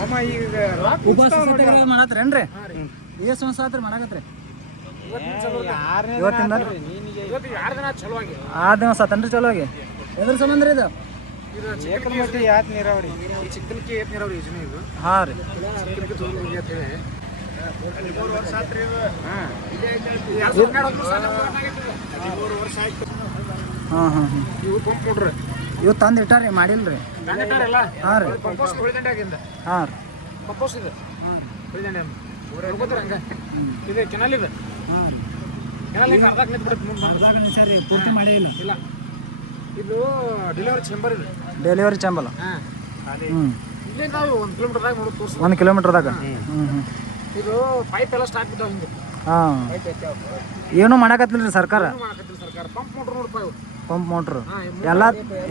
ಅಮ್ಮ ಈಗ ಉಪವಾಸ ಸತ್ಯಾಗ್ರಹ ಮಾಡತ್ರೇನ್ರಿ? ಎಷ್ಟು ವರ್ಷ ಆತ್ರಿ ಮಾಡಕತ್ರಿ? ಇವತ್ತಿಂದ 6 ದಿವಸ ಆತನ್ರಿ ಚಲೋ ಆಗಿ. ಎದ್ರ ಸಂಬಂಧ ರೀ ಇದು? ಚಿಕ್ಕನಮಟ್ಟಿ ಯಾತ್ ನೀರಾವರಿ, ಚಿಕ್ಕನಕಿ ಏತ್ ನೀರಾವರಿ ಯೋಜನೆ ಇದು. ಹಾಂ ರೀ. ಚಿಕ್ಕನಕಿ ತಗೊಂಡ್ರಿ ಅಂತ ಹೇಳಿ 13 ವರ್ಷ ಆತ್ರಿ ಇದು. ಹಾಂ 13 ವರ್ಷ ಆಯ್ತು. ಹಾಂ ಇವು ಪಂಪ್ ನೋಡ್ರಿ, ಇವು ತಂದು ಇಟ್ಟಾರಿ ಮಾಡಿಲ್ರಿ? ಹಾಂ ರೀ. ಪಂಪೋಸ್ ಹೊಳಿದಂಡ್ಯಾಗಿಂದ. ಹಾಂ ರೀ. ಪಂಪೋಸ್ ಇದೆ ಹೊಳಿದಂಡ್ಯ ಹೋಗೋದ್ರಿ ಹಂಗ. ಇದು ಕೆನಲ್ ಇದೆ. ಕೆನಲ್ ಹಿಂಗೆ ಅರ್ಧಕ್ಕೆ ನಿಂತು ಬಿಡುತ್ತೆ ಮುಂದೆ ಬಂದು. ಪೂರ್ತಿ ಮಾಡಿ ಇಲ್ಲ, ಇದು ಡೆಲಿವರಿ ಚೇಂಬರ್ ಇದೆ. ಡೆಲಿವರಿ ಚಂಬಲ್. ಹಾಂ ಹ್ಞೂ. ಇಲ್ಲೇ ನಾವು 1 ಕಿಲೋಮೀಟರ್ದಾಗ ನೋಡಿ ತೋರಿಸ್. 1 ಕಿಲೋಮೀಟರ್ದಾಗ? ಹ್ಞೂ. ಇದು ಪೈಪ್ ಎಲ್ಲ ಸ್ಟಾಕ್ ಬಿದ್ದಾವ ಹಿಂಗೆ. ಹಾಂ. ಏನು ಮಾಡಕತ್ತಿಲ್ರಿ ಸರ್ಕಾರ? ಮಾಡಕತ್ತಿಲ್ಲ ಸರ್ಕಾರ. ಪಂಪ್ ಮೋಟ್ರ್ ನೋಡಪ್ಪ ಇವು. ಪಂಪ್ ಮೋಟ್ರು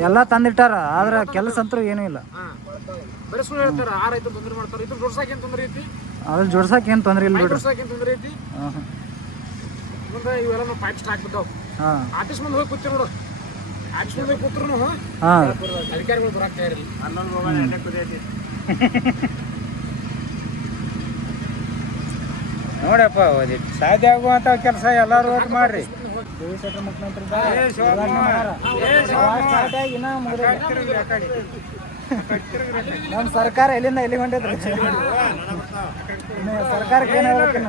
ಎಲ್ಲ ತಂದಿಟ್ಟಾರ, ಆದ್ರೆ ಕೆಲಸ ಅಂತೂ ಏನೂ ಇಲ್ಲ. ಹಾಂ ಬರೀ ಸುಳ್ಳು ಹೇಳ್ತಾರೆ. 6 ರೈತರು ತೊಂದರೆ ಮಾಡ್ತಾರೆ. ಇದ್ರ ಜೋಡ್ಸಾಕ ಏನು ತೊಂದರೆ ಐತಿ? ಅದ್ರ ಜೋಡ್ಸಕ್ಕೆ ಏನು ತೊಂದರೆ ಇಲ್ಲ ಬಿಡ್ರಿ. ಜೋಡ್ಸಾಕ ಏನು ತೊಂದರೆ ಐತಿ? ಮುಂದೆ ಇವೆಲ್ಲ ಪೈಪ್ ಸ್ಟಾಕ್ ಬಿದ್ದಾವ. ಹಾಂ. ಆಫೀಸ್ ಮುಂದೆ ಹೋಗಿ ಕೂತಿ ನೋಡು. ಆಫೀಸ್ ಮುಂದೆ ಕೂತ್ರು ಹಾಂ ಅಧಿಕಾರಿಗಳು ಬರಾಕ್ತಾ ಇರಲಿ. ನೋಡಪ್ಪ ಸಾಧ್ಯ ಆಗುವಂತ ಕೆಲಸ ಎಲ್ಲರೂ ಮಾಡ್ರಿ. ನಮ್ಮ ಸರ್ಕಾರ ಎಲ್ಲಿಂದ ಎಲ್ಲಿ ಹೊಂಟೈತ್ರಿ? ಸರ್ಕಾರಕ್ಕೆ ಏನು ಇದು?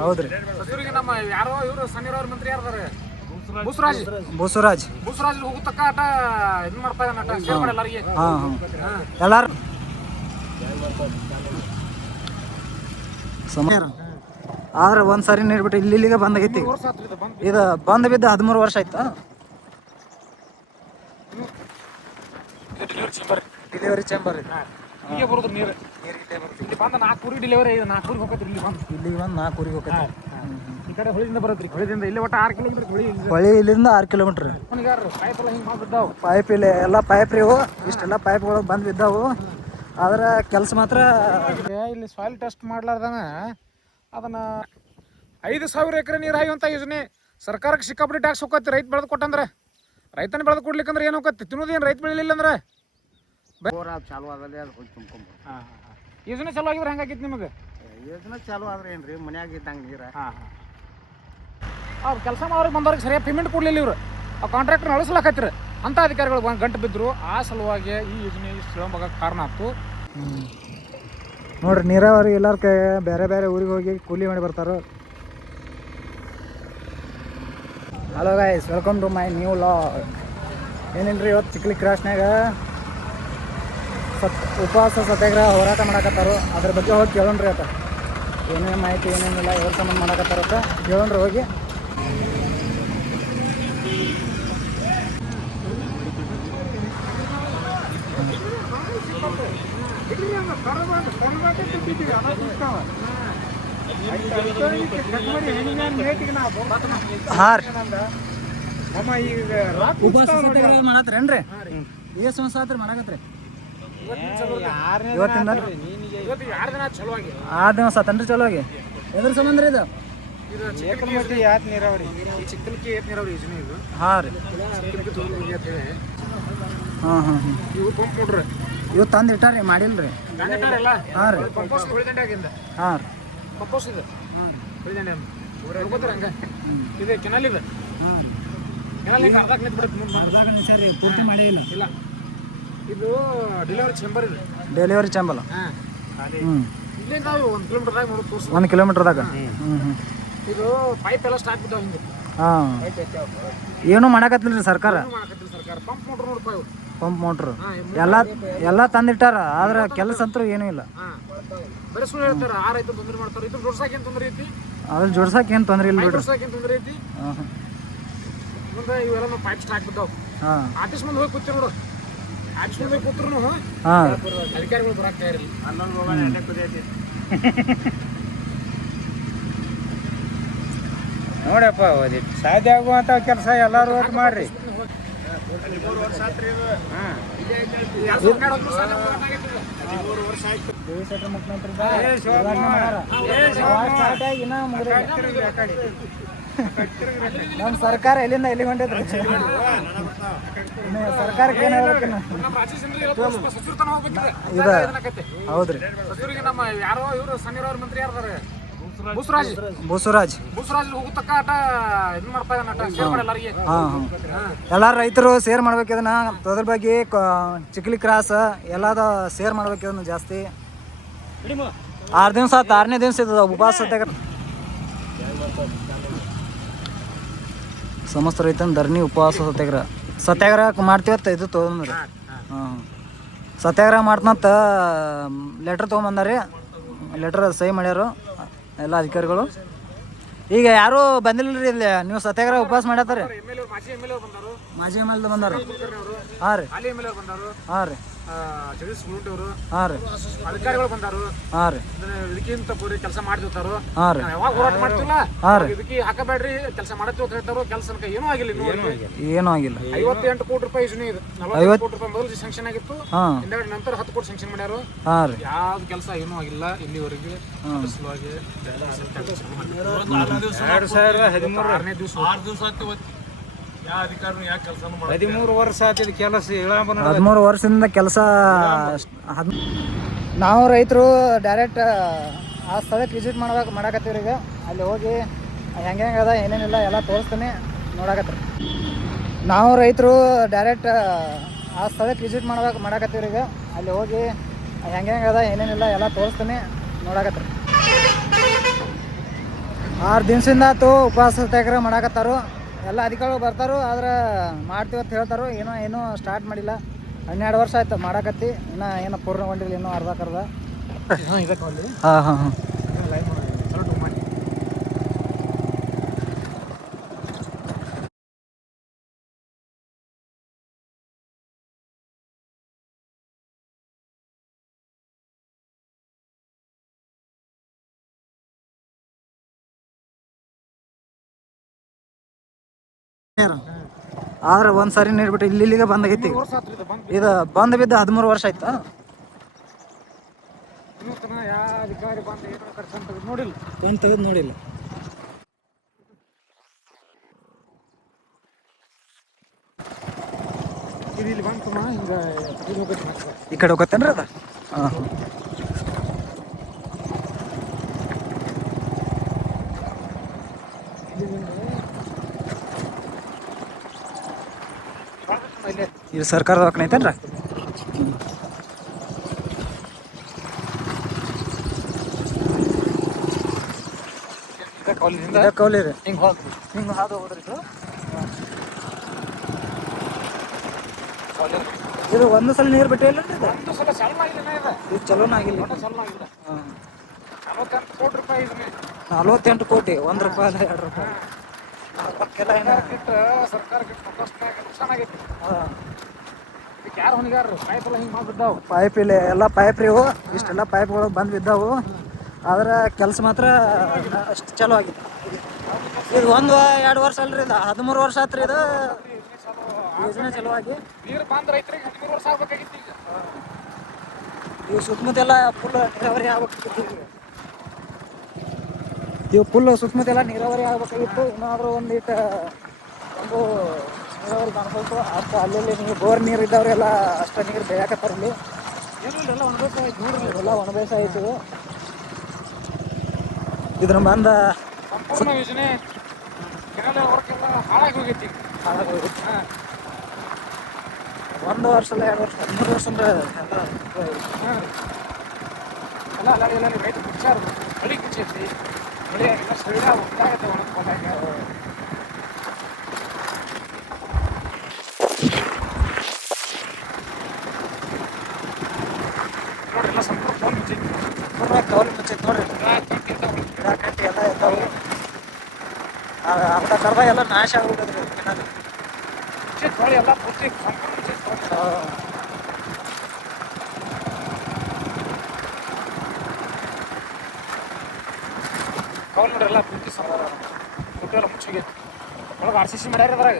ಹೌದ್ರಿ. ನಮ್ಮ ಯಾರೋ ಇವರು ಸಣ್ಣವ್ರ ಮಂತ್ರಿ ಯಾರ್ದಾರೆ? ಬಸವರಾಜ್ ಹೋಗೋ ತಕ್ಕ ಆಟ ಇದು ಮಾಡ್ತಾ ಇದ್ದಾನೆ. ಶೇರ್ ಮಾಡಿ ಎಲ್ಲರಿಗೆ. ಹಾಂ ಎಲ್ಲಾರು ಆದ್ರೆ ಒಂದ್ಸರಿ ನೀಡ್ಬಿಟ್ಟು ಇಲ್ಲಿಗೆ ಬಂದಾಗೈತಿ. ಇದು ಬಂದ್ ಬಿದ್ದು 13 ವರ್ಷ ಆಯ್ತಾ? ಡೆಲಿವರಿ ಚೇಂಬರ್ ಇದೆ. ಹೀಗೆ ಬರೋದು ನೀರು. ಇಲ್ಲಿ ಬಂದು 4 ಊರಿಗೆ ಡೆಲಿವರಿ. 4 ಊರಿಗೆ ಹೋಗತ್ರಿ. ಇಲ್ಲಿಗೆ ಬಂದು 4 ಊರಿಗೆ ಹೋಗತ್ರಿ. ಈ ಕಡೆ ಹೊಳಿದಿಂದ ಬರೋದ್ರಿ. ಹೊಳಿದಿಂದ ಇಲ್ಲಿ ಒಟ್ಟು 6 ಕಿಲೋಮೀಟರ್. ಹೊಳಿ ಇಲ್ಲಿಂದ 6 ಕಿಲೋಮೀಟರ್. ಪೈಪ್ ಎಲ್ಲ ಹಿಂಗೆ ಮಾಡಿಬಿದ್ದಾವು. ಪೈಪ್ ಇಲ್ಲಿ ಎಲ್ಲ ಪೈಪ್ ರೀ. ಇವು ಇಷ್ಟೆಲ್ಲ ಪೈಪ್ಗಳು ಬಂದು ಬಿದ್ದಾವು. ಆದ್ರೆ ಕೆಲಸ ಮಾತ್ರ ಇಲ್ಲಿ ಸಾಯಿಲ್ ಟೆಸ್ಟ್ ಮಾಡ್ಲಾರ್ದನ ಅದನ್ನ 5,000 ಎಕರೆ ನೀರು ಹಾಯುವಂಥ ಯೋಜನೆ. ಸರ್ಕಾರಕ್ಕೆ ಸಿಕ್ಕಾಪಟ್ಟಿ ಟ್ಯಾಕ್ಸ್ ಹೋಗತ್ತೆ. ರೈತ ಬೆಳೆದು ಕೊಟ್ಟಂದ್ರೆ, ರೈತನ ಬೆಳೆದು ಕೊಡ್ಲಿಕ್ಕಂದ್ರೆ ಏನು ಹೋಗತ್ತೆ? ತಿನ್ನೋದೇನು ರೈತ ಬೆಳಿಲಿಲ್ಲ ಅಂದ್ರೆ ಚಾಲು ಆದಲ್ಲಿ ಅದು ಹೋಗಿ ತುಂಬ್ಕೊಂಬ. ಯೋಜನೆ ಚಾಲು ಆಗಿದ್ರೆ ಹೆಂಗಾಗಿತ್ತು ನಿಮಗೆ? ಯೋಜನೆ ಚಾಲು ಆದ್ರೆ ಏನ್ರಿ ಮನ್ಯಾಗ ಇದ್ದಂಗೆ ನೀರು. ಅವ್ರು ಕೆಲಸ ಮಾಡೋರಿಗೆ ಬಂದವ್ರಿಗೆ ಸರಿಯಾಗಿ ಪೇಮೆಂಟ್ ಕೊಡಲಿಲ್ಲ ಇವರು. ಆ ಕಾಂಟ್ರಾಕ್ಟರ್ ನಡೆಸಲಾಕತ್ತಿರ ಅಂಥ ಅಧಿಕಾರಿಗಳು ಗಂಟು ಬಿದ್ದರು. ಆ ಸಲುವಾಗಿ ಈ ಯೋಜನೆ ವಿಳಂಬಕ್ಕೆ ಕಾರಣ ಆಯ್ತು. ನೋಡ್ರಿ, ನೀರಾವರಿ ಎಲ್ಲರ ಕೈ ಬೇರೆ ಬೇರೆ ಊರಿಗೆ ಹೋಗಿ ಕೂಲಿ ಮಾಡಿ ಬರ್ತಾರೆ. Hello guys, welcome to my new vlog. ಏನಿಲ್ರಿ, ಇವತ್ತು ಚಿಕ್ಲಿ ಕ್ರಾಸ್ನಾಗ ಉಪವಾಸ ಸತ್ಯಾಗ್ರಹ ಹೋರಾಟ ಮಾಡಕತ್ತಾರು. ಅದ್ರ ಬಗ್ಗೆ ಹೋಗಿ ಕೇಳೋಣ್ರಿ. ಆತ ಏನೇನು ಮಾಹಿತಿ ಏನೇನಿಲ್ಲ ಎವ್ರ ಸಂಬಂಧ ಮಾಡಕತ್ತಾರಂತ ಕೇಳೋಣ್ರಿ ಹೋಗಿ. ಹಾಂ ರೀ. ಅಮ್ಮ ಈಗ ಉಪವಾಸ ಸತ್ಯಾಗ್ರಹ ಮಾಡತ್ರೇನ್ರಿ? ಎಷ್ಟು ವರ್ಷ ಆತ್ರಿ ಮಾಡಕತ್ರಿ? ಇವತ್ತಿಂದ 2 ದಿನ ಚಲೋ ಆಗಿ. 6 ದಿವಸ ಆತನ್ರಿ ಚಲೋ ಆಗಿ. ಎದ್ರ ಸಂಬಂಧ ರೀ ಇದು? ಚಿಕ್ಕನಮಟ್ಟಿ ಯಾತ್ ನೀರಾವರಿ, ಚಿಕ್ಕನಕಿ ಏತ್ ನೀರಾವರಿ ಯೋಜನೆ ಇದು. ಹಾಂ ರೀ. ಚಿಕ್ಕನಕಿ ತಗೊಂಡ್ರಿ ಅಂತ ಹೇಳಿ. ಹಾಂ ಇವು ಪಂಪ್ ನೋಡ್ರಿ, ಇವು ತಂದು ಇಟ್ಟಾರಿ ಮಾಡಿಲ್ರಿ? ಹಾಂ ರೀ. ಪಂಪೋಸ್ ಹೊಳಿದಂಡ್ಯಾಗಿಂದ. ಹಾಂ ರೀ. ಪಂಪೋಸ್ ಇದೆ ಹೊಳಿದಂಡ್ಯ ಹೋಗೋದ್ರಿ ಹಂಗ. ಇದು ಕೆನಲ್ ಇದೆ. ಕೆನಲ್ ಹಿಂಗೆ ಅರ್ಧಕ್ಕೆ ನಿಂತು ಬಿಡುತ್ತೆ ಮುಂದೆ ಬಂದು. ಪೂರ್ತಿ ಮಾಡಿ ಇಲ್ಲ, ಇದು ಡೆಲಿವರಿ ಚೇಂಬರ್ ಇದೆ. ಡೆಲಿವರಿ ಚಂಬಲ್. ಹಾಂ ಹ್ಞೂ. ಇಲ್ಲೇ ನಾವು 1 ಕಿಲೋಮೀಟರ್ದಾಗ ನೋಡಿ ತೋರಿಸ್. 1 ಕಿಲೋಮೀಟರ್ದಾಗ? ಹ್ಞೂ. ಇದು ಪೈಪ್ ಎಲ್ಲ ಸ್ಟಾಕ್ ಬಿದ್ದಾವ ಹಿಂಗೆ. ಹಾಂ. ಏನು ಮಾಡಕತ್ತಿಲ್ರಿ ಸರ್ಕಾರ? ಮಾಡಕತ್ತಿಲ್ಲ ಸರ್ಕಾರ. ಪಂಪ್ ಮೋಟ್ರ್ ನೋಡಪ್ಪ ಇವು. ಪಂಪ್ ಮೋಟ್ರು ಎಲ್ಲ ತಂದಿಟ್ಟಾರ, ಆದ್ರೆ ಕೆಲಸ ಅಂತೂ ಏನೂ ಇಲ್ಲ. ಹಾಂ ಬರೀ ಸುಳ್ಳು ಹೇಳ್ತಾರೆ. 6 ರೈತರು ತೊಂದರೆ ಮಾಡ್ತಾರೆ. ಇದ್ರ ಜೋಡ್ಸಾಕ ಏನು ತೊಂದರೆ ಐತಿ? ಅದ್ರ ಜೋಡ್ಸಕ್ಕೆ ಏನು ತೊಂದರೆ ಇಲ್ಲ ಬಿಡ್ರಿ. ಜೋಡ್ಸಾಕ ಏನು ತೊಂದರೆ ಐತಿ? ಮುಂದೆ ಇವೆಲ್ಲ ಪೈಪ್ ಸ್ಟಾಕ್ ಬಿದ್ದಾವ. ಹಾಂ. ಆಫೀಸ್ ಮುಂದೆ ಹೋಗಿ ಕೂತಿ ನೋಡು. ಆಫೀಸ್ ಮುಂದೆ ಕೂತ್ರು ಹಾಂ ಅಧಿಕಾರಿಗಳು ಬರಾಕ್ತಾ ಇರಲಿ. ನೋಡಪ್ಪ ಸಾಧ್ಯ ಆಗುವಂತ ಕೆಲಸ ಎಲ್ಲರೂ ಮಾಡ್ರಿ. 13 ವರ್ಷ ಆತ್ರಿ ಇದು. ಹಾಂ 13 ವರ್ಷ ಆಯ್ತು. ನಮ್ಮ ಸರ್ಕಾರ ಎಲ್ಲಿಂದ ಎಲ್ಲಿಗೆ ಹೊಂಟೈತ್ರಿ ಸರ್ಕಾರಕ್ಕೆ ಏನು ಹೇಳ್ಬೇಕು ನಮ್ಮ ರಾಜೇಶ್ ಅಂದ್ರೆ ಇವತ್ತು ಸಸೂರ್ ತನ ಹೋಗ್ಬೇಕಿದೆ. ಇದು ಏನಕತ್ತೆ? ಹೌದ್ರಿ ಸಸೂರಿಗೆ ನಮ್ಮ ಯಾರೋ ಇವರು ಸನ್ನಿರವ್ರ ಮಂತ್ರಿ ಯಾರ್ದಾರೆ ಬಸವರಾಜ್ ಬಸವರಾಜ್ ಹೋಗುತ್ತಕ್ಕ ಆಟ ಇದು ಮಾಡ್ತಾ ಇದ್ದಾನೆ ಆಟ ಶೇರ್ ಮಾಡಿ ಎಲ್ಲರಿಗೆ. ಹಾಂ ಎಲ್ಲ ರೈತರು ಶೇರ್ ಮಾಡ್ಬೇಕು ಇದನ್ನ ಅದ್ರ ಬಗ್ಗೆ ಚಿಕ್ಲಿ ಕ್ರಾಸ್ ಎಲ್ಲದ ಶೇರ್ ಮಾಡ್ಬೇಕು ಇದನ್ನ ಜಾಸ್ತಿ 6 ದಿವಸ ಆತು 6ನೇ ದಿವಸ ಇದು ಉಪವಾಸ ಸತ್ಯಾಗ್ರಹ ಸಮಸ್ತ ರೈತನ ಧರಣಿ ಉಪವಾಸ ಸತ್ಯಾಗ್ರಹ ಮಾಡ್ತೀವತ್ತ ಇದು ತೊಗೊಂಡ್ರಿ ಹಾಂ ಸತ್ಯಾಗ್ರಹ ಮಾಡ್ತಂತ ಲೆಟ್ರ್ ತೊಗೊಂಬಂದಾರಿ ಲೆಟ್ರ್ ಸಹಿ ಮಾಡ್ಯಾರು ಎಲ್ಲ ಅಧಿಕಾರಿಗಳು. ಈಗ ಯಾರೂ ಬಂದಿಲ್ಲ ರೀ ಇಲ್ಲಿ ನೀವು ಸತ್ಯಾಗ್ರಹ ಉಪವಾಸ ಮಾಡತ್ತಾರೆ ಮಾಜಿ ಎಮ್ ಎಲ್ ಬಂದಾರು ಹಾಂ ರೀ ಹಾಂ ರೀ ಜಗದೀಶ್ ಮುರುಂಟಿ ಅವರು ಹಾಂ ರೀ ಅಧಿಕಾರಿಗಳು ಬಂದಾರು ಹಾಂ ರೀ ಇದಕ್ಕಿಂತ ಪೂರಿ ಕೆಲಸ ಮಾಡ್ತಿರ್ತಾರು. ಹಾಂ ರೀ ಯಾವಾಗ ಹೋರಾಟ ಮಾಡ್ತಿಲ್ಲ ಹಾಂ ರೀ ಇದಕ್ಕೆ ಹಾಕಬೇಡ್ರಿ ಕೆಲಸ ಮಾಡತ್ತಿ ಅಂತ ಹೇಳ್ತಾರೋ ಕೆಲಸ ಏನೂ ಆಗಿಲ್ಲ ಏನೂ ಆಗಿಲ್ಲ. 58 ಕೋಟಿ ರೂಪಾಯಿ ಯೋಜನೆ ಇದು 40 ಕೋಟಿ ರೂಪಾಯಿ ಮೊದಲು ಸ್ಯಾಂಕ್ಷನ್ ಆಗಿತ್ತು. ಹಾಂ ಹಿಂದಾಡಿ ನಂತರ 10 ಕೋಟಿ ಸ್ಯಾಂಕ್ಷನ್ ಮಾಡ್ಯಾರು. ಹಾಂ ರೀ ಯಾವ್ದು ಕೆಲಸ ಏನೂ ಆಗಿಲ್ಲ ಇಲ್ಲಿವರೆಗೆ. ಸಲುವಾಗಿ 6ನೇ ದಿವಸ 13 ವರ್ಷ ಆತಿದ್ ಕೆಲಸ 13 ವರ್ಷದಿಂದ ಕೆಲಸ. ನಾವು ರೈತರು ಡೈರೆಕ್ಟ್ ಆ ಸ್ಥಳಕ್ಕೆ ವಿಸಿಟ್ ಮಾಡಕತ್ತೀವಿ ಈಗ. ಅಲ್ಲಿ ಹೋಗಿ ಹೆಂಗೆ ಅದ ಏನೇನಿಲ್ಲ ಎಲ್ಲ ತೋರಿಸ್ತೀನಿ ನೋಡಕತ್ತೀರಿ. ನಾವು ರೈತರು ಡೈರೆಕ್ಟ್ ಆ ಸ್ಥಳಕ್ಕೆ ವಿಸಿಟ್ ಮಾಡಕತ್ತೀವಿ ಈಗ. ಅಲ್ಲಿ ಹೋಗಿ ಹೆಂಗೆ ಅದ ಏನೇನಿಲ್ಲ ಎಲ್ಲ ತೋರಿಸ್ತೀನಿ ನೋಡಕತ್ತೀರಿ. 6 ದಿವಸದಿಂದ ಆತು ಉಪವಾಸ ಸತ್ಯಾಗ್ರಹ ಮಾಡಕತ್ತಾರು. ಎಲ್ಲ ಅಧಿಕಾರಿಗಳು ಬರ್ತಾರೋ ಆದ್ರೆ ಮಾಡ್ತೀವಿ ಅಂತ ಹೇಳ್ತಾರೋ ಏನೂ ಸ್ಟಾರ್ಟ್ ಮಾಡಿಲ್ಲ. 12 ವರ್ಷ ಆಯ್ತು ಮಾಡಕತ್ತಿ ಏನೋ ಪೂರ್ಣಗೊಂಡಿಲ್ಲ ಇನ್ನೂ ಅರ್ಧಕ್ಕರ್ಧ. ಹಾಂ ಹಾಂ ಹಾಂ ಆದ್ರೆ ಒಂದ್ಸರಿ ನೀರು ಬಿಟ್ಟು ಇಲ್ಲಿಗೆ ಬಂದಾಗೈತಿ. ಇದು ಬಂದ್ ಬಿದ್ದು 13 ವರ್ಷ ಆಯ್ತಾ? ಯಾವ ಅಧಿಕಾರಿ ಬಂದು ಏನೋ ನೋಡಿಲ್ಲ ಒಂದು ತೆಗೆದು ನೋಡಿಲ್ಲ. ಇದು ಇಲ್ಲಿ ಬಂತು ಹಿಂಗೆ ಈ ಕಡೆ ಹೋಗತ್ತೇನ್ರಿ ಅದ? ಹಾಂ ಇದು ಸರ್ಕಾರದ ವಾಕನ ಐತೇನ್ರ? ಕೌಲಿ ರೀ ಹಿಂಗೆ ಹಾದು ಹೋದ್ರಿ ಇದು ಒಂದು ಸಲ ನೀರು ಬಿಟ್ಟಿಲ್ಲ ಒಂದು ಸಲ ಸಣ್ಣ ಆಗಿಲ್ಲ ಇದು ಚಲೋನ ಆಗಿಲ್ಲ. ಸಣ್ಣ ಆಗಿಲ್ಲ. ಹಾಂ 48 ಕೋಟಿ ರೂಪಾಯಿ ಇದನ್ನೇ 48 ಕೋಟಿ 1 ರೂಪಾಯಿ ಅಲ್ಲ 2 ರೂಪಾಯಿ ಸರ್ಕಾರಕ್ಕೆ ನುಕ್ಸಾನ ಆಗೈತಿ. ಹಾಂ ಇದಕ್ಕೆ ಯಾರು ಹೊಣೆಗಾರರು? ಪೈಪ್ ಎಲ್ಲ ಹಿಂಗೆ ಮಾಡಿಬಿದ್ದಾವು. ಪೈಪ್ ಇಲ್ಲ ಎಲ್ಲ ಪೈಪ್ ರೀ ಇವು ಇಷ್ಟೆಲ್ಲ ಪೈಪ್ಗಳು ಬಂದು ಬಿದ್ದಾವು. ಆದ್ರೆ ಕೆಲಸ ಮಾತ್ರ ಅಷ್ಟು ಚಲೋ ಆಗಿತ್ತು. ಇದು 1-2 ವರ್ಷ ಅಲ್ರಿ ಇದು 13 ವರ್ಷ ಆತ್ರಿ ಇದು ಯೋಜನೆ ಚಲೋವಾಗಿ. ನೀರು ಬಂದು ರೈತರಿಗೆ 13 ವರ್ಷ ಆಗ್ಬೇಕಾಗಿತ್ತು. ಈಗ ಇವು ಸುತ್ತಮುತ್ತ ಎಲ್ಲ ಫುಲ್ ನೀರಾವರಿ ಆಗ್ಬೇಕಾಗಿತ್ತು. ಇವು ಫುಲ್ ಸುತ್ತಮುತ್ತ ಎಲ್ಲ ನೀರಾವರಿ ಆಗ್ಬೇಕಾಗಿತ್ತು. ಏನಾದರೂ ಒಂದು ನೀರಾವರಿ ಕಾಣಿಸ್ಬೇಕು ಅಷ್ಟು ಅಲ್ಲಲ್ಲಿ ನೀರು ಬೋರ್ ನೀರು ಇದ್ದವ್ರೆಲ್ಲ ಅಷ್ಟು ನೀರು ಬೇಯಾಕತ್ತಾರ ಇಲ್ಲಿ. ಏನೂ ಇಲ್ಲ, ಎಲ್ಲ ಒಣಬೇಸಾಯ ಆಯ್ತು ನೋಡ್ರಿ. ಎಲ್ಲ ಒಣಬೇಸಾಯ ಆಯ್ತು. ಇದ್ರ ಬಂದ ಸಂಪೂರ್ಣ ಯೋಜನೆ ಕೆನಾಲ ವರ್ಕ್ ಎಲ್ಲ ಹಾಳಾಗಿ ಹೋಗೈತಿ. ಹಾಳಾಗಿ ಹೋಗುತ್ತೆ. 1 ವರ್ಷ ಅಲ್ಲ 2 ವರ್ಷ 13 ವರ್ಷ ಅಂದ್ರೆ ಎಲ್ಲ ಎಲ್ಲ ರೈತರು ಕುಚ್ಚಾರ ಮಳೆ ಕುಚ್ಚೈತಿ. ಮಳೆ ಆಗಿಲ್ಲ ಸೈಡ ಉಂಟಾಗತ್ತೆ ಒಣಗ್ಕೊಂಡಾಗ. ನೋಡ್ರಿ ಎಲ್ಲ ಸಂಪೂರ್ಣ ಫೋನ್ ಮುಚ್ಚೈತಿ. ಪೂರ್ಣ ಕವಲಿ ಮುಚ್ಚೈತಿ ನೋಡ್ರಿ. ಗಿಡ ಕಟ್ಟಿ ಎಲ್ಲ ಇದ್ದಾವೆ. ಅರ್ಧ ಎಲ್ಲ ನಾಶ ಆಗ್ಬಿಟ್ಟದ್ರಿ ಕೆನಾಲ್. ಮುಚ್ಚೈತಿ ನೋಡಿ ಎಲ್ಲ ಪೂರ್ತಿ ಸಂಪೂರ್ಣ ಮುಚ್ಚೈತಿ. ಕವಲ್ ನೋಡ್ರಿ ಎಲ್ಲ ಪೂರ್ತಿ ಫೋಟೋ ಎಲ್ಲ ಮುಚ್ಚೋಗೈತಿ. ಒಳಗೆ RCC ಮಾಡ್ಯಾರ ಅದ್ರಾಗ.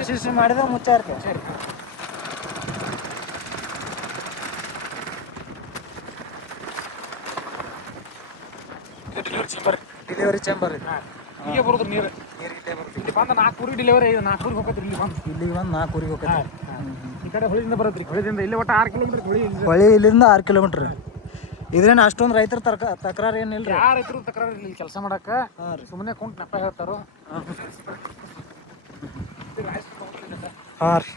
RCC ಮಾಡಿದ ಮುಚ್ಚ ಇರ್ತೇವೆ. ಸರಿ ಡೆಲಿವರಿ ಚೇಂಬರ್ ಡೆಲಿವರಿ ಚೇಂಬರ್ ಇದೆ. ಹೀಗೆ ಬರೋದು ನೀರು ಇಲ್ಲಿ ಬಂದು 4 ಊರಿಗೆ ಡೆಲಿವರಿ 4 ಊರಿಗೆ ಹೋಗತ್ರಿ ಇಲ್ಲಿ ಬಂದು ಇಲ್ಲಿಗೆ ಬಂದು 4 ಊರಿಗೆ ಹೋಗ್ತೈತೆ. ಈ ಕಡೆ ಹೊಳಿದಿಂದ ಬರುತ್ತೆ ಹೊಳಿದಿಂದ ಇಲ್ಲಿ ಒಟ್ಟು 6 ಕಿಲೋಮೀಟರ್ ಹೊಳಿ ಹೊಳಿ ಇಲ್ಲಿಂದ 6 ಕಿಲೋಮೀಟ್ರ್. ಇದ್ರೇನು ಅಷ್ಟೊಂದು ರೈತರ ತಕರಾರು ಏನಿಲ್ಲ ರೀ? ಯಾರು ರೈತರು ತಕರಾರು ಇಲ್ಲಿ ಕೆಲಸ ಮಾಡಕ್ಕೆ ಸುಮ್ಮನೆ ಕುಂಟು ನೆಪ ಹೇಳ್ತಾರೋ. ಹಾಂ ರೀ,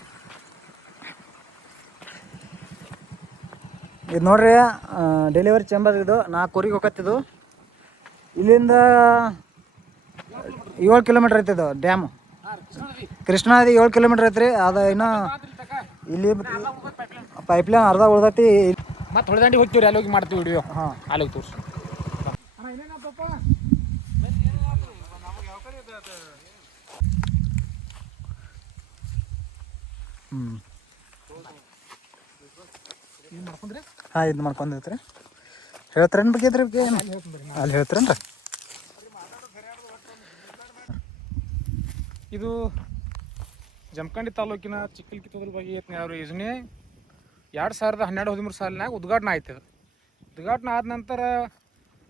ಇದು ನೋಡ್ರಿ ಡೆಲಿವರಿ ಚೇಂಬರ್ ಇದು 4 ಊರಿಗೆ ಹೋಗತ್ತಿದ್ದು. ಇಲ್ಲಿಂದ 7 ಕಿಲೋಮೀಟ್ರ್ ಐತೆ ಇದು ಡ್ಯಾಮು. ಕೃಷ್ಣಾ ನದಿ 7 ಕಿಲೋಮೀಟ್ರ್ ಐತ್ರಿ. ಅದು ಇನ್ನೂ ಇಲ್ಲಿ ಪೈಪ್ಲೈನ್ ಅರ್ಧ ಉಳ್ದೈತಿ. ಮತ್ತೆ ಹೊಳೆದಂಡಿಗೆ ಹೋಗ್ತೀವಿ ಅಲ್ಲಿ ಹೋಗಿ ಮಾಡ್ತೀವಿ ವಿಡಿಯೋ. ಹಾಂ ಅಲ್ಲಿ ಹೋಗಿ ತೋರಿಸಿ. ಹಾಂ ಇದು ಮಾಡ್ಕೊಂಡೈತ್ರಿ. ಹೇಳ್ತಾರೇನು ಬೇಕಿದ್ರಿ ಅಲ್ಲಿ ಹೇಳ್ತಾರೇನ್ರಿ? ಇದು ಜಮಖಂಡಿ ತಾಲೂಕಿನ ಚಿಕ್ಕಲ್ಕಿತ್ತೂದ್ರ ಬಗ್ಗೆ ಯಾವ ಯೋಜನೆ 2012-13 ಸಾಲಿನಾಗ ಉದ್ಘಾಟನೆ ಆಯ್ತು. ಅದು ಉದ್ಘಾಟನೆ ಆದ ನಂತರ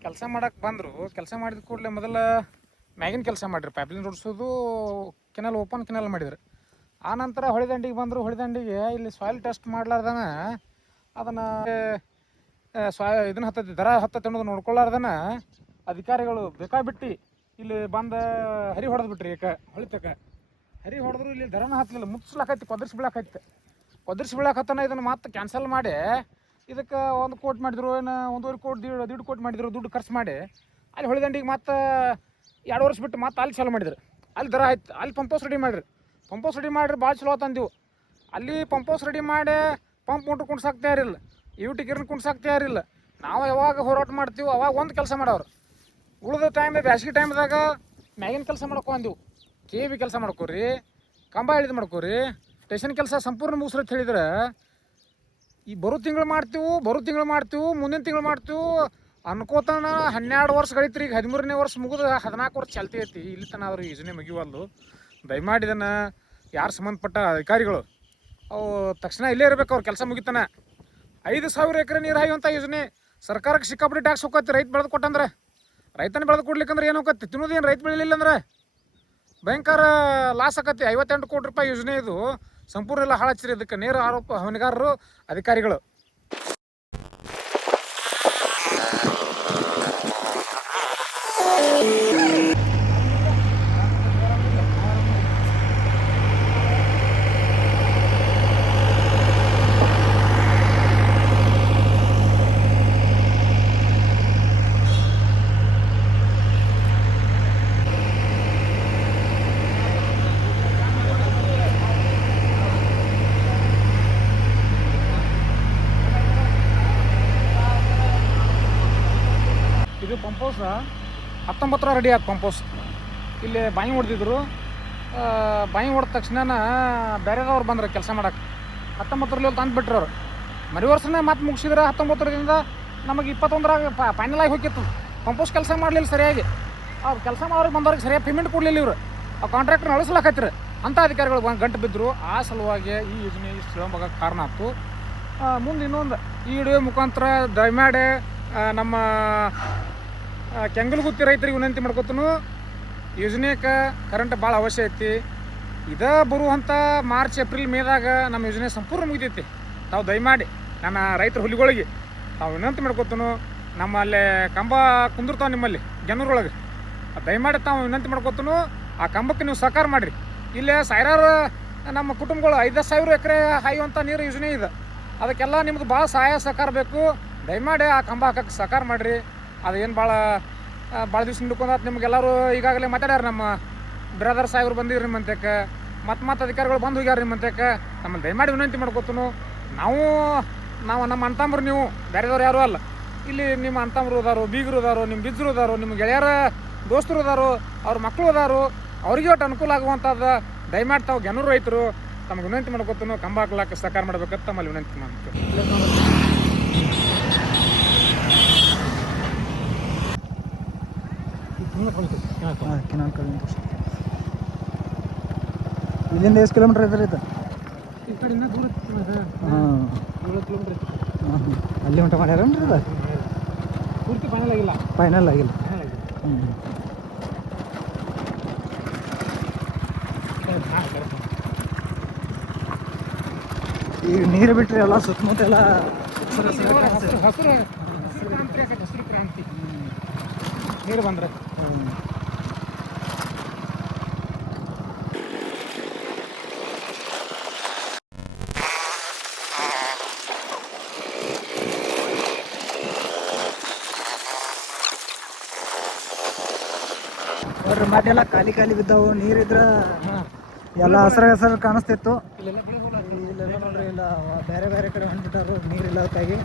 ಕೆಲಸ ಮಾಡಕ್ಕೆ ಬಂದರು. ಕೆಲಸ ಮಾಡಿದ ಕೂಡಲೇ ಮೊದಲ ಮ್ಯಾಗಿನ ಕೆಲಸ ಮಾಡಿರಿ, ಪೈಪ್ಲೈನ್ ಜೋಡಿಸೋದು, ಕೆನಲ್ ಓಪನ್ ಕೆನಲ್ ಮಾಡಿದ್ರು. ಆ ನಂತರ ಹೊಳೆದಂಡಿಗೆ ಬಂದರು. ಹೊಳೆದಂಡಿಗೆ ಇಲ್ಲಿ ಸಾಯಿಲ್ ಟೆಸ್ಟ್ ಮಾಡ್ಲಾರ್ದನ ಅದನ್ನು ಇದನ್ನ ಹತ್ತೈತಿ ದರ ಹತ್ತೈತಿ ಅನ್ನೋದು ನೋಡ್ಕೊಳ್ಳಾರ್ದನ ಅಧಿಕಾರಿಗಳು ಬೇಕಾಬಿಟ್ಟು ಇಲ್ಲಿ ಬಂದು ಹರಿ ಹೊಡೆದು ಬಿಟ್ರಿ. ಹೊಳಿತಕ ಹರಿ ಹೊಡೆದ್ರು ಇಲ್ಲಿ ದರನ ಹತ್ತಲಿಲ್ಲ, ಮುಚ್ಲಾಕೈತಿ, ಕೊದರ್ಸಿ ಬೀಳಾಕತ್ತನ ಇದನ್ನು ಮತ್ತೆ ಕ್ಯಾನ್ಸಲ್ ಮಾಡಿ ಇದಕ್ಕೆ 1 ಕೋಟಿ ಮಾಡಿದ್ರು, ಏನು 1.5 ಕೋಟಿ 1.5 ಕೋಟಿ ಮಾಡಿದ್ರು ದುಡ್ಡು ಖರ್ಚು ಮಾಡಿ. ಅಲ್ಲಿ ಹೊಳೆದಂಡಿಗೆ ಮತ್ತೆ 2 ವರ್ಷ ಬಿಟ್ಟು ಮತ್ತೆ ಅಲ್ಲಿ ಚಾಲು ಮಾಡಿದ್ರು. ಅಲ್ಲಿ ದರ ಆಯ್ತು. ಅಲ್ಲಿ ಪಂಪ್ ಹೌಸ್ ರೆಡಿ ಮಾಡಿರಿ. ಪಂಪ್ ಹೌಸ್ ರೆಡಿ ಮಾಡಿರಿ ಭಾಳ ಚಲೋ ತಂದೆವು. ಅಲ್ಲಿ ಪಂಪ್ ಹೌಸ್ ರೆಡಿ ಮಾಡಿ ಪಂಪ್ ಮೋಟ್ರ್ ಕುಣ್ಸಕ್ಕೆ ತಯಾರಿಲ್ಲ, ಗಿರ್ನ ಕುಣ್ಸಕ್ಕೆ ತಯಾರಿಲ್ಲ. ನಾವು ಯಾವಾಗ ಹೋರಾಟ ಮಾಡ್ತೀವಿ ಅವಾಗ ಒಂದು ಕೆಲಸ ಮಾಡೋರು. ಉಳಿದ ಟೈಮ್ ಬ್ಯಾಸಿಗೆ ಟೈಮ್ದಾಗ ಮ್ಯಾಗಿನ ಕೆಲಸ ಮಾಡ್ಕೊಂಡೆವು. KV ಕೆಲಸ ಮಾಡ್ಕೋರಿ, ಕಂಬ ಹಿಡಿದು ಮಾಡ್ಕೋರಿ, ಸ್ಟೇಷನ್ ಕೆಲಸ ಸಂಪೂರ್ಣ ಮುಗಿಸ್ರಿ ಅಂತ ಹೇಳಿದ್ರೆ ಈ ಬರೋ ತಿಂಗಳು ಮಾಡ್ತೀವಿ ಮುಂದಿನ ತಿಂಗಳು ಮಾಡ್ತೀವಿ ಅನ್ಕೋತಾನ 12 ವರ್ಷ ಗಳಿತ್ರಿ. ಈಗ 13ನೇ ವರ್ಷ ಮುಗಿದು 14 ವರ್ಷ ಚಾಲ್ತಿ ಐತಿ. ಇಲ್ಲಿ ತನ ಆದರೂ ಯೋಜನೆ ಮುಗಿವಲ್ದು. ದಯಮಾಡಿ ಇದನ್ನು ಯಾರು ಸಂಬಂಧಪಟ್ಟ ಅಧಿಕಾರಿಗಳು ಅವು ತಕ್ಷಣ ಇಲ್ಲೇ ಇರಬೇಕು. ಅವ್ರು ಕೆಲಸ ಮುಗಿತಾನೆ. 5,000 ಎಕರೆ ನೀರು ಹಾಯುವಂಥ ಯೋಜನೆ ಸರ್ಕಾರಕ್ಕೆ ಸಿಕ್ಕಾಪಟ್ಟೆ ಟ್ಯಾಕ್ಸ್ ಹೋಗತ್ತೆ. ರೈತ ಬೆಳೆದು ಕೊಟ್ಟಂದ್ರೆ ರೈತನ ಬೆಳೆದು ಕೊಡ್ಲಿಕ್ಕಂದ್ರೆ ಏನು ಹೋಗತ್ತೆ? ತಿನ್ನೋದೇನು ರೈತ ಬೆಳಿಲಿಲ್ಲ ಅಂದ್ರೆ ಭಯಂಕರ ಲಾಸ್ ಆಕತಿ. 58 ಕೋಟಿ ರೂಪಾಯಿ ಯೋಜನೆ ಇದು ಸಂಪೂರ್ಣ ಎಲ್ಲ ಹಾಳಾಚ್ಚಿರಿ. ಇದಕ್ಕೆ ನೇರ ಆರೋಪ ಹೊಣೆಗಾರರು ಅಧಿಕಾರಿಗಳು. ಇದು ಪಂಪ್ ಹೌಸ್ 19 ರೆಡಿ ಆಯ್ತು. ಪಂಪ್ ಹೌಸ್ ಇಲ್ಲಿ ಬಾಯಿ ಹೊಡೆದಿದ್ರು. ಬಾಯಿ ಹೊಡೆದ ತಕ್ಷಣ ಬೇರೆದವ್ರು ಬಂದ್ರೆ ಕೆಲಸ ಮಾಡಕ್ಕೆ 19ರಲ್ಲಿ ತಂದುಬಿಟ್ರು ಅವ್ರು. ಮರಿ ವರ್ಷನೇ ಮತ್ತೆ ಮುಗಿಸಿದ್ರೆ 19ರಿಂದ ನಮಗೆ 21ರಾಗ ಫೈನಲ್ ಆಗಿ ಹೋಗಿತ್ತು. ಪಂಪ್ ಹೌಸ್ ಕೆಲಸ ಮಾಡಲಿಲ್ಲ ಸರಿಯಾಗಿ. ಅವ್ರು ಕೆಲಸ ಮಾಡೋರಿಗೆ ಬಂದವ್ರಿಗೆ ಸರಿಯಾಗಿ ಪೇಮೆಂಟ್ ಕೊಡಲಿಲ್ಲ ಇವರು. ಆ ಕಾಂಟ್ರಾಕ್ಟ್ರ್ ಅಳಿಸ್ಲಾಕತ್ತಿರು ಅಂಥ ಅಧಿಕಾರಿಗಳು ಗಂಟು ಬಿದ್ದರು. ಆ ಸಲುವಾಗಿ ಈ ಯೋಜನೆ ಇಷ್ಟು ವಿಳಂಬಕ್ಕೆ ಕಾರಣ ಆಯ್ತು. ಮುಂದೆ ಇನ್ನೊಂದು ಈ ವಿಡಿಯೋ ಮುಖಾಂತರ ದಯಮಾಡಿ ನಮ್ಮ ಕೆಂಗಲ್ಗುತ್ತಿ ರೈತರಿಗೆ ವಿನಂತಿ ಮಾಡ್ಕೊತನು. ಯೋಜನೆಗೆ ಕರೆಂಟ್ ಭಾಳ ಅವಶ್ಯ ಐತಿ. ಇದೇ ಬರುವಂಥ ಮಾರ್ಚ್ ಏಪ್ರಿಲ್ ಮೇದಾಗ ನಮ್ಮ ಯೋಜನೆ ಸಂಪೂರ್ಣ ಮುಗಿತೈತಿ. ತಾವು ದಯಮಾಡಿ ನನ್ನ ರೈತರ ಹುಲಿಗಳಿಗೆ ತಾವು ವಿನಂತಿ ಮಾಡ್ಕೊತನು. ನಮ್ಮಲ್ಲಿ ಕಂಬ ಕುಂದಿರ್ತಾವೆ ನಿಮ್ಮಲ್ಲಿ ಜನರೊಳಗೆ, ದಯಮಾಡಿ ತಾವು ವಿನಂತಿ ಮಾಡ್ಕೊತನು. ಆ ಕಂಬಕ್ಕೆ ನೀವು ಸಹಕಾರ ಮಾಡಿರಿ. ಇಲ್ಲೇ ಸಾವಿರಾರು ನಮ್ಮ ಕುಟುಂಬಗಳು 5,000 ಎಕರೆ ಹಾಯುವಂಥ ನೀರು ಯೋಜನೆ ಇದೆ. ಅದಕ್ಕೆಲ್ಲ ನಿಮ್ಗೆ ಭಾಳ ಸಹಾಯ ಸಹಕಾರ ಬೇಕು. ದಯಮಾಡಿ ಆ ಕಂಬ ಹಾಕಕ್ಕೆ ಸಹಕಾರ ಮಾಡಿರಿ. ಅದೇನು ಭಾಳ ದಿವ್ಸ ನಿಂತ್ಕೊಂಡಾತ್. ನಿಮ್ಗೆಲ್ಲರೂ ಈಗಾಗಲೇ ಮಾತಾಡ್ಯಾರ. ನಮ್ಮ ಬ್ರದರ್ ಸಾಹೇಬ್ರು ಬಂದಿದ್ರು ನಿಮ್ಮಂತಕ್ಕೆ, ಮತ್ತೆ ಅಧಿಕಾರಿಗಳು ಬಂದು ಹೋಗ್ಯಾರ ನಿಮ್ಮಂತಕ್ಕೆ. ನಮ್ಮಲ್ಲಿ ದಯಮಾಡಿ ವಿನಂತಿ ಮಾಡ್ಕೊತನು. ನಾವು ನಮ್ಮ ಅಂತಂಬ್ರು, ನೀವು ಬೇರೆದವ್ರು ಯಾರೂ ಅಲ್ಲ. ಇಲ್ಲಿ ನಿಮ್ಮ ಅಂತಂಬ್ರು ಅದಾರು, ಬೀಗರು ಅದಾರು, ನಿಮ್ಮ ಬಿಜ್ಜರು ಅದಾರು, ನಿಮ್ಮ ಗೆಳೆಯರ ದೋಸ್ತರು ಅದಾರು, ಅವ್ರ ಮಕ್ಕಳು ಅದಾರು. ಅವ್ರಿಗೆ ಒಟ್ಟು ಅನುಕೂಲ ಆಗುವಂಥದ್ದು ದಯಮಾಡಿ ತಾವು ಜನರು ರೈತರು ತಮ್ಗೆ ವಿನಂತಿ ಮಾಡ್ಕೊತನು. ಕಂಬ ಹಾಕ್ಲಾಕ ಸಹಕಾರ ಮಾಡ್ಬೇಕಂತ ತಮ್ಮಲ್ಲಿ ವಿನಂತಿ ಮಾಡ್ತೀವಿ. ಇಲ್ಲಿಂದ ಎಷ್ಟು ಕಿಲೋಮೀಟ್ರ್ ಐತೆ ರೀ ಇದು? ಈ ಕಡೆಯಿಂದ ದೂರ ಹಾಂ 7 ಕಿಲೋಮೀಟ್ರ್ ಐತಿ. ಅಲ್ಲಿ ಮಟ್ಟ ಮಾಡ್ಯಾರೇನ್ರಿ ಇದು? ಪೂರ್ತಿ ಫೈನಲ್ ಆಗಿಲ್ಲ. ಫೈನಲ್ ಆಗಿಲ್ಲ. ಫೈನಲ್ ಆಗಿಲ್ಲ. ಈಗ ನೀರು ಬಿಟ್ಟರೆ ಎಲ್ಲ ಸುತ್ತಮುತ್ತ ಎಲ್ಲ ಹಸಿರು ಹಸಿರು ಹಸಿರು ಹಸಿರು ಹಸಿರು ಕ್ರಾಂತಿ ಆಗೈತೆ, ಹಸಿರು ಕ್ರಾಂತಿ ನೀರು ಬಂದ್ರೆ. ನೋಡ್ರಿ ಮತ್ತೆಲ್ಲ ಖಾಲಿ ಖಾಲಿ ಬಿದ್ದಾವು. ನೀರಿದ್ರ ಎಲ್ಲ ಹಸಿರು ಹಸಿರು ಕಾಣಿಸ್ತಿತ್ತು. ಇಲ್ಲೆಲ್ಲ ಬೆಳೆ ಹೋಲ ಇಲ್ಲೆಲ್ಲ ನೋಡ್ರಿ ಇಲ್ಲ ಬೇರೆ ಬೇರೆ ಕಡೆ ಹೊಂಟ್ಬಿಟ್ಟಾರು ನೀರಿಲ್ಲದಕ್ಕಾಗಿ.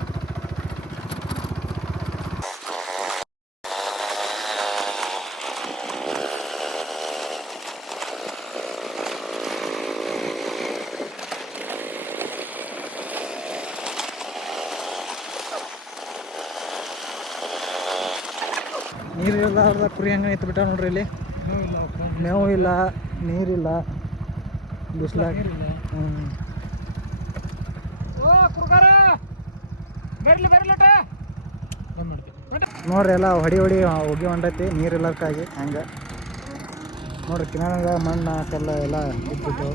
ನೀರು ಇಲ್ಲದ ಕುರಿ ಹಂಗೆ ನಿಂತು ಬಿಟ್ಟ ನೋಡ್ರಿ ಇಲ್ಲಿ. ಮೇವು ಇಲ್ಲ, ನೀರಿಲ್ಲ, ಬಿಸಿಲಾಗ. ನೋಡ್ರಿ ಎಲ್ಲ ಹೊಡಿ ಹೋಗಿ ಹೊಂಟೈತಿ ನೀರಿಲ್ಲದಕ್ಕಾಗಿ. ಹಂಗೆ ನೋಡ್ರಿ ಕಿನಾಗ ಮಣ್ಣು ಕಲ್ಲ ಎಲ್ಲ ಇಟ್ಬಿಟ್ಟು.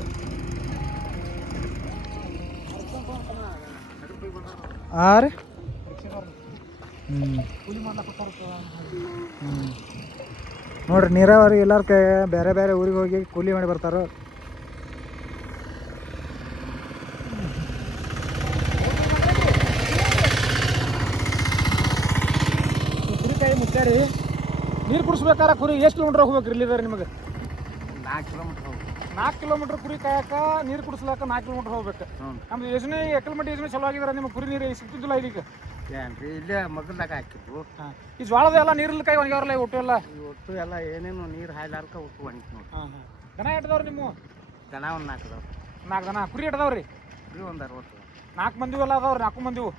ರೀ ನೋಡ್ರಿ ನೀರಾವರಿ ಎಲ್ಲರ ಕೈ ಬೇರೆ ಬೇರೆ ಊರಿಗೆ ಹೋಗಿ ಕೂಲಿ ಮಾಡಿ ಬರ್ತಾರೋ. ಕುರಿಕಾಯಿ ಮುಚ್ಚಾರಿ ನೀರು ಕುಡಿಸ್ಬೇಕಾರ ಕುರಿ ಎಷ್ಟು ಕಿಲೋಮೀಟ್ರ್ ಹೋಗ್ಬೇಕು ಇಲ್ಲಿದ್ದಾರೆ ನಿಮಗೆ? 4 ಕಿಲೋಮೀಟ್ರ್ ಕುರಿ ಕಾಯಕ ನೀರು ಕುಡಿಸ್ಲಾಕ 4 ಕಿಲೋಮೀಟ್ರ್ ಹೋಗ್ಬೇಕು. ನಮ್ದು ಯೋಜನೆ ಎಕ್ಕಲ್ಮಟ್ಟಿ ಯೋಜನೆ ಚಲೋ ಆಗಿದ್ರೆ ನಿಮ್ಗೆ ಕುರಿ ನೀರು ಸಿಗ್ತಿದ್ದಿಲ್ಲ ಇದೀಗ. ಏನ್ರಿ ಇಲ್ಲೇ ಮಗಲ್ದಾಗ ಹಾಕಿದ್ವು. ಈ ಜ್ವಾಳದ ಎಲ್ಲ ನೀರಿಲ್ಲ ಕೈ ಒಣಗ್ಯಾವ್ರಲ್ಲ ಒಟ್ಟು ಎಲ್ಲ. ಒಟ್ಟು ಎಲ್ಲ ಏನೇನು ನೀರು ಹಾಯ್ಲಾರ್ಕ ಒಟ್ಟು ಒಣಗಿ ನೋಡಿ. ದನ ಎಟ್ಟದವ್ರಿ ನಿಮ್ಮ? ದನ ಒಂದು 4 ಅದಾವ. 4 ದನ. ಕುರಿ ಎಟ್ಟದವ್ರಿ? ಕುರಿ ಒಂದು 60. 4 ಮಂದಿವು ಎಲ್ಲ ಅದಾವ್ರಿ? 4 ಮಂದಿವು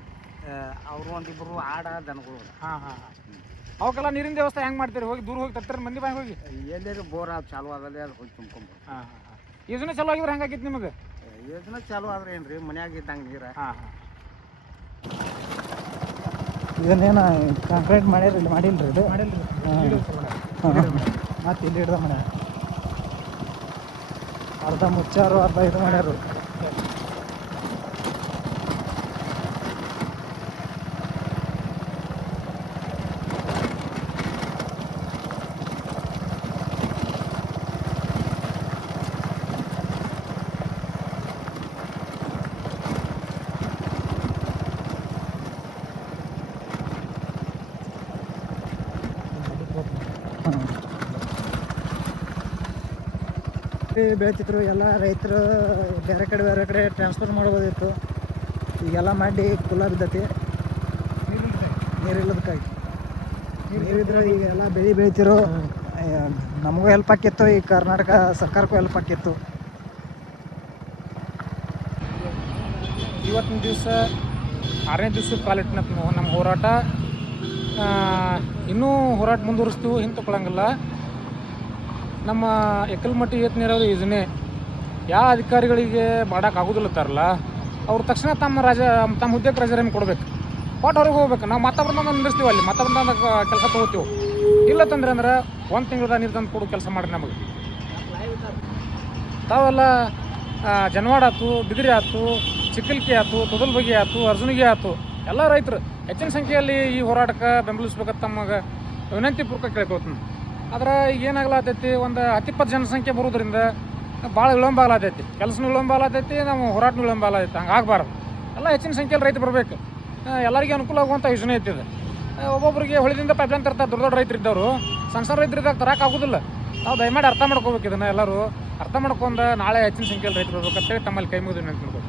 ಅವರು ಒಂದಿಬ್ಬರು ಆಡ ದನಗಳು. ಅವಕ್ಕೆಲ್ಲ ನೀರಿನ ವ್ಯವಸ್ಥೆ ಹೆಂಗೆ ಮಾಡ್ತೀರಿ? ಹೋಗಿ ದೂರ ಹೋಗಿ ತರ್ತಾರೆ ಮಂದಿ ಬಾಯಿ ಹೋಗಿ? ಎಲ್ಲರೂ ಬೋರ್ ಚಾಲು ಆದಲ್ಲಿ ಅದು ಹೋಗಿ ತುಂಬ್ಕೊಂಬೋದು. ಯೋಜನೆ ಚಲೋ ಆಗಿದ್ರೆ ಹೆಂಗಾಗಿತ್ತು ನಿಮಗೆ? ಯೋಜನೆ ಚಾಲು ಆದ್ರೆ ಏನ್ರಿ ಮನ್ಯಾಗ ಇದ್ದಂಗೆ ನೀರು. ಇದನ್ನೇನು ಕಾಂಕ್ರೀಟ್ ಮಾಡಿಲ್ಲ ಮಾಡಿಲ್ರಿ ಇದು? ಮತ್ತೆ ಇಲ್ಲಿ ಹಿಡ್ದ ಮಾಡ್ಯಾರ. ಅರ್ಧ ಮುಚ್ಚಾರು ಅರ್ಧ ಇದು ಮಾಡ್ಯಾರು. ಬೆಳಿತಿದ್ರು ಎಲ್ಲ ರೈತರು ಬೇರೆ ಕಡೆ ಟ್ರಾನ್ಸ್ಫರ್ ಮಾಡ್ಬೋದಿತ್ತು. ಈಗೆಲ್ಲ ಮಾಡಿ ಕುಲ್ಲ ಬಿದ್ದತಿ ನೀರಿಲ್ಲದಕ್ಕಾಗಿ. ನೀರಿದ್ರೆ ಈಗ ಎಲ್ಲ ಬೆಳಿತಿರು. ನಮಗೂ ಹೆಲ್ಪ್ ಆಕಿತ್ತು, ಈ ಕರ್ನಾಟಕ ಸರ್ಕಾರಕ್ಕೂ ಹೆಲ್ಪ್ ಆಕಿತ್ತು. ಇವತ್ತಿನ ದಿವಸ 6ನೇ ದಿವ್ಸಕ್ಕೆ ಕಾಲಿಟ್ಟಿನತ್ ನಮ್ಮ ಹೋರಾಟ. ಇನ್ನೂ ಹೋರಾಟ ಮುಂದುವರಿಸ್ತೀವಿ, ಹಿಂದೆ ತಗೊಳಂಗಿಲ್ಲ. ನಮ್ಮ ಎಕ್ಕಲ್ಮಟ್ಟಿ ಏತ ನೀರಾವರಿ ಯೋಜನೆ ಯಾವ ಅಧಿಕಾರಿಗಳಿಗೆ ಮಾಡೋಕ್ಕಾಗೋದಿಲ್ಲತ್ತಾರಲ್ಲ ಅವ್ರು ತಕ್ಷಣ ತಮ್ಮ ಹುದ್ದೆಗೆ ರಾಜೀನಾಮೆ ಕೊಡ್ಬೇಕು. ಒಟ್ಟು ಅವ್ರಿಗೆ ಹೋಗ್ಬೇಕು. ನಾವು ಮತ್ತೊಬ್ಬರನ್ನ ನಿಂದಿರ್ತೀವಿ, ಅಲ್ಲಿ ಮತ್ತೊಬ್ಬರನ್ನ ಕೆಲಸ ತೊಗೋತೀವಿ. ಇಲ್ಲ ತಂದ್ರೆ ಅಂದ್ರೆ 1 ತಿಂಗಳದ ನೀರು ತಂದು ಕೊಡೋ ಕೆಲಸ ಮಾಡಿರಿ ನಮಗೆ. ತಾವೆಲ್ಲ ಜನವಾಡ ಆಯ್ತು, ಬಿದಿರಿ ಆಯ್ತು, ಚಿಕ್ಕಲ್ಕಿ ಆಯ್ತು, ತೊದಲ್ಬಗಿ ಆಯ್ತು, ಅರ್ಜುನಿಗೆ ಆಯ್ತು, ಎಲ್ಲ ರೈತರು ಹೆಚ್ಚಿನ ಸಂಖ್ಯೆಯಲ್ಲಿ ಈ ಹೋರಾಟಕ್ಕೆ ಬೆಂಬಲಿಸ್ಬೇಕಂತ ತಮಗೆ ವಿನಂತಿ ಪೂರ್ವಕ ಕೇಳ್ಕೊತೀನಿ. ಆದ್ರೆ ಈಗ ಏನಾಗ್ಲತ್ತೈತಿ, ಒಂದು 10-20 ಜನಸಂಖ್ಯೆ ಬರೋದ್ರಿಂದ ಭಾಳ ವಿಳಂಬ ಆಗ್ಲತ್ತೈತಿ. ಕೆಲಸನೂ ವಿಳಂಬ ಆಗ್ಲತ್ತೈತಿ, ನಮ್ಮ ಹೋರಾಟನೂ ವಿಳಂಬ ಆಗ್ಲತ್ತೈತಿ. ಹಂಗೆ ಆಗಬಾರ್ದು. ಎಲ್ಲ ಹೆಚ್ಚಿನ ಸಂಖ್ಯೆಯಲ್ಲಿ ರೈತ ಬರಬೇಕು. ಎಲ್ಲರಿಗೆ ಅನುಕೂಲ ಆಗುವಂಥ ಯೋಜನೆ ಐತಿದೆ. ಒಬ್ಬೊಬ್ಬರಿಗೆ ಹೊಳಿದಿಂದ ಪೈಪ್ಲೈನ್ ತರ್ತಾರೆ. ದೊಡ್ಡ ರೈತರು ಇದ್ದವರು ಸಣ್ಣ ರೈತರಿದ್ದಾಗ ತರೋಕ್ಕಾಗೋದಿಲ್ಲ. ನಾವು ದಯಮಾಡಿ ಅರ್ಥ ಮಾಡ್ಕೋಬೇಕು. ಇದನ್ನು ಎಲ್ಲರೂ ಅರ್ಥ ಮಾಡ್ಕೊಂಡು ನಾಳೆ ಹೆಚ್ಚಿನ ಸಂಖ್ಯೆಯಲ್ಲಿ ರೈತರು ಬರ್ಬೇಕಂತೇಳಿ ತಮ್ಮಲ್ಲಿ ಕೈ ಮುಗಿದು ವಿನಂತಿ ಮಾಡ್ಬೇಕು.